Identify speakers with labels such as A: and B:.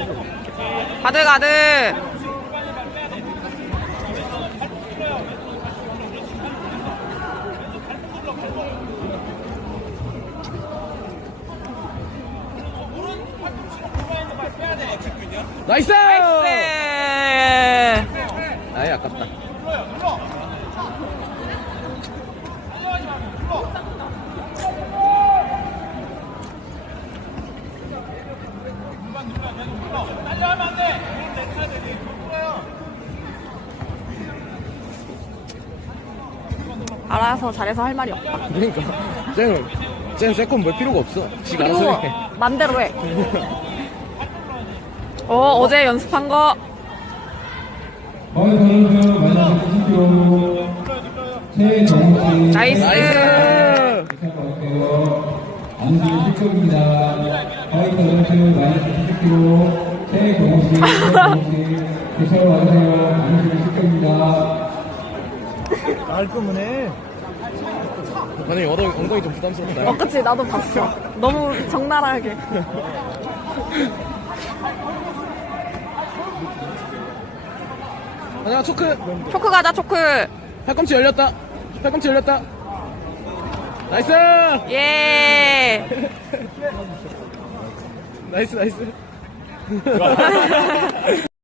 A: 가드 가드.
B: 나이스!
A: 나이스.
B: 아예 아깝다.
A: 알아서 잘해서 할 말이 없다.
B: 그러니까 쟤는 세컨 볼 필요가 없어. 지가
A: 그리고
B: 알아서 해.
A: 맘대로 해. 어제 연습한 거.
C: 선수 마이너스 10kg 최정욱 씨
A: 나이스.
B: 나이스!
C: 안수 10kg입니다. 화이트 선수 마이너스 10kg 최정욱 씨 교체로 와주세요. 안수 10kg입니다.
B: 깔끔하네. 반응이 엉덩이 좀 부담스럽다.
A: 그치, 나도 봤어. 너무 적나라하게.
B: 하나 초크.
A: 초크 가자, 초크.
B: 팔꿈치 열렸다. 팔꿈치 열렸다. 나이스!
A: 예.
B: 나이스 나이스.